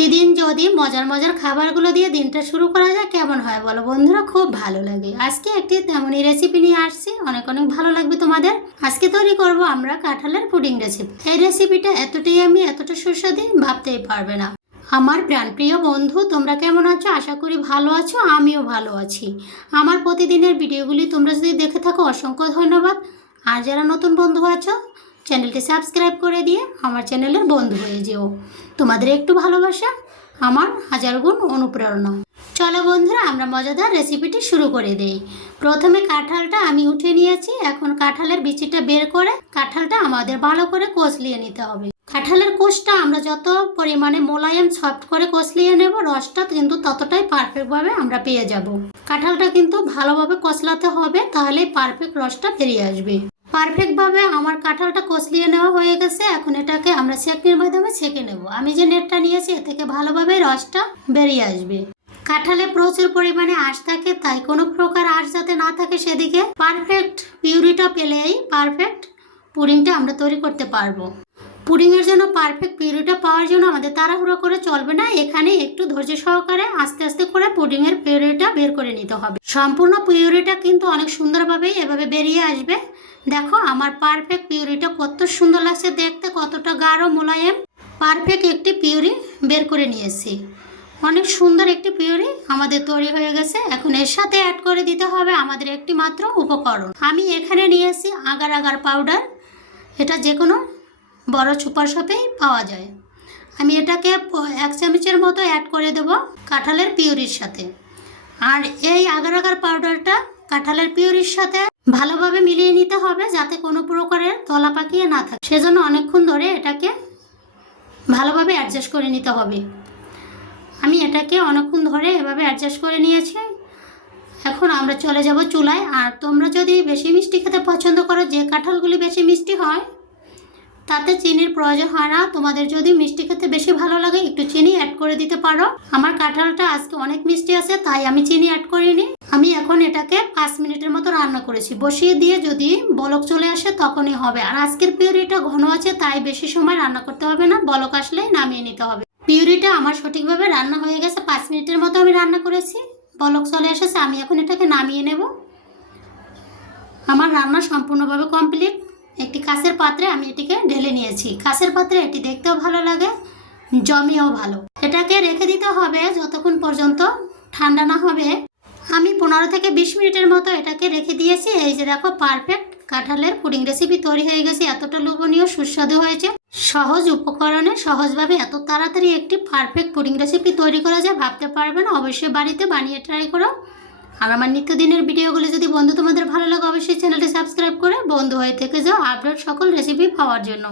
প্রতিদিন যদি মজার মজার খাবারগুলো দিয়ে দিনটা শুরু করা যায়, কেমন হয় বলো? বন্ধুরা, খুব ভালো লাগে। আজকে একটি তেমনই রেসিপি নিয়ে আসছি। অনেক অনেক ভালো লাগবে তোমাদের। আজকে তৈরি করব আমরা কাঁঠালের পুডিং রেসিপি এই রেসিপিটা এতটাই আমি, এতটা সুস্বাদু, ভাবতেই পারবে না। আমার প্রাণপ্রিয় বন্ধু, তোমরা কেমন আছো? আশা করি ভালো আছো, আমিও ভালো আছি। আমার প্রতিদিনের ভিডিওগুলি তোমরা যদি দেখে থাকো, অসংখ্য ধন্যবাদ। আর যারা নতুন বন্ধু আছো চ্যানেলটি সাবস্ক্রাইব করে দিয়ে আমার চ্যানেলের বন্ধু হয়ে যেও। তোমাদের একটু ভালোবাসা, আমার হাজার গুণ অনুপ্রেরণা। চলো বন্ধুরা, আমরা মজাদার রেসিপিটি শুরু করে দেই। প্রথমে কাঁঠালটা আমি উঠে নিয়েছি। এখন কাঁঠালের বিচিটা বের করে কাঁঠালটা আমাদের ভালো করে কষলিয়ে নিতে হবে। কাঁঠালের কোষটা আমরা যত পরিমাণে মোলায়েম সফট করে কষলিয়ে নেব, রসটা কিন্তু ততটাই পারফেক্টভাবে আমরা পেয়ে যাব। কাঁঠালটা কিন্তু ভালোভাবে কষলাতে হবে তাহলে পারফেক্ট রসটা বেরিয়ে আসবে। পারফেক্টভাবে আমার কাঁঠালটা কষলিয়ে নেওয়া হয়ে গেছে। এখন এটাকে আমরা সেকনির মাধ্যমে ছেঁকে নেব। আমি যে নেটটা নিয়েছি, এ থেকে ভালোভাবে রসটা বেরিয়ে আসবে। কাঁঠালে প্রচুর পরিমাণে আঁশ থাকে, তাই কোনো প্রকার আঁশ যাতে না থাকে সেদিকে পারফেক্ট পিউরিটা পেলেই পারফেক্ট পুডিংটা আমরা তৈরি করতে পারব। পুডিংয়ের জন্য পারফেক্ট পিউরিটা পাওয়ার জন্য আমাদের তাড়াহুড়ো করে চলবে না। এখানে একটু ধৈর্য সহকারে আস্তে আস্তে করে পুডিংয়ের পিউরিটা বের করে নিতে হবে। সম্পূর্ণ পিউরিটা কিন্তু অনেক সুন্দরভাবেই এভাবে বেরিয়ে আসবে। দেখো, আমার পারফেক্ট পিউরিটা কত সুন্দর লাগছে দেখতে, কতটা গাঢ় মোলায়েম। পারফেক্ট একটি পিউরি বের করে নিয়েছি। অনেক সুন্দর একটি পিউরি আমাদের তৈরি হয়ে গেছে। এখন এর সাথে অ্যাড করে দিতে হবে আমাদের একটি মাত্র উপকরণ। আমি এখানে নিয়েছি আগার আগার পাউডার এটা যে কোনো বড় সুপার শপেই পাওয়া যায়। আমি এটাকে এক চামচের মতো অ্যাড করে দেব কাঁঠালের পিউরির সাথে। আর এই আগার আগার পাউডারটা কাঁঠালের পিউরির সাথে ভালোভাবে মিলিয়ে নিতে হবে যাতে কোনো প্রকারের তলা পাকিয়ে না থাকে। সেজন্য অনেকক্ষণ ধরে এটাকে ভালোভাবে অ্যাডজাস্ট করে নিতে হবে। আমি এটাকে অনেকক্ষণ ধরে এভাবে অ্যাডজাস্ট করে নিয়েছি। এখন আমরা চলে যাব চুলায়। আর তোমরা যদি বেশি মিষ্টি খেতে পছন্দ করো, যে কাঁঠালগুলি বেশি মিষ্টি হয় তাতে চিনির প্রয়োজন হয় না। তোমাদের যদি মিষ্টি খেতে বেশি ভালো লাগে, একটু চিনি অ্যাড করে দিতে পারো। আমার কাঁঠালটা আজকে অনেক মিষ্টি আছে, তাই আমি চিনি অ্যাড করিনি। আমি এখন এটাকে পাঁচ মিনিটের মতো রান্না করেছি। বসিয়ে দিয়ে যদি বলক চলে আসে, তখনই হবে। আর আজকের পিউরিটা ঘন আছে, তাই বেশি সময় রান্না করতে হবে না। বলক আসলেই নামিয়ে নিতে হবে। পিউরিটা আমার সঠিকভাবে রান্না হয়ে গেছে। পাঁচ মিনিটের মতো আমি রান্না করেছি। বলক চলে এসেছে, আমি এখন এটাকে নামিয়ে নেব। আমার রান্না সম্পূর্ণভাবে কমপ্লিট একটি কাঁচের পাত্রে আমি এটিকে ঢেলে নিয়েছি। কাঁচের পাত্রে এটি দেখতেও ভালো লাগে জমিও ভালো। এটাকে রেখে দিতে হবে যতক্ষণ পর্যন্ত ঠান্ডা না হবে। আমি পনেরো থেকে বিশ মিনিটের মতো এটাকে রেখে দিয়েছি। এই যে দেখো পারফেক্ট কাঁঠালের পুডিং রেসিপি তৈরি হয়ে গেছে। এতটা লোভনীয়, সুস্বাদু হয়েছে। সহজ উপকরণে সহজভাবে এত তাড়াতাড়ি একটি পারফেক্ট পুডিং রেসিপি তৈরি করা যায়, ভাবতে পারবে না। অবশ্যই বাড়িতে বানিয়ে ট্রাই করো। আর আমার নিত্য দিনের ভিডিওগুলো যদি বন্ধু তোমাদের ভালো লাগে, অবশ্যই চ্যানেলটি সাবস্ক্রাইব করে বন্ধু হয়ে থেকে যাও আপডেট সকল রেসিপি পাওয়ার জন্য।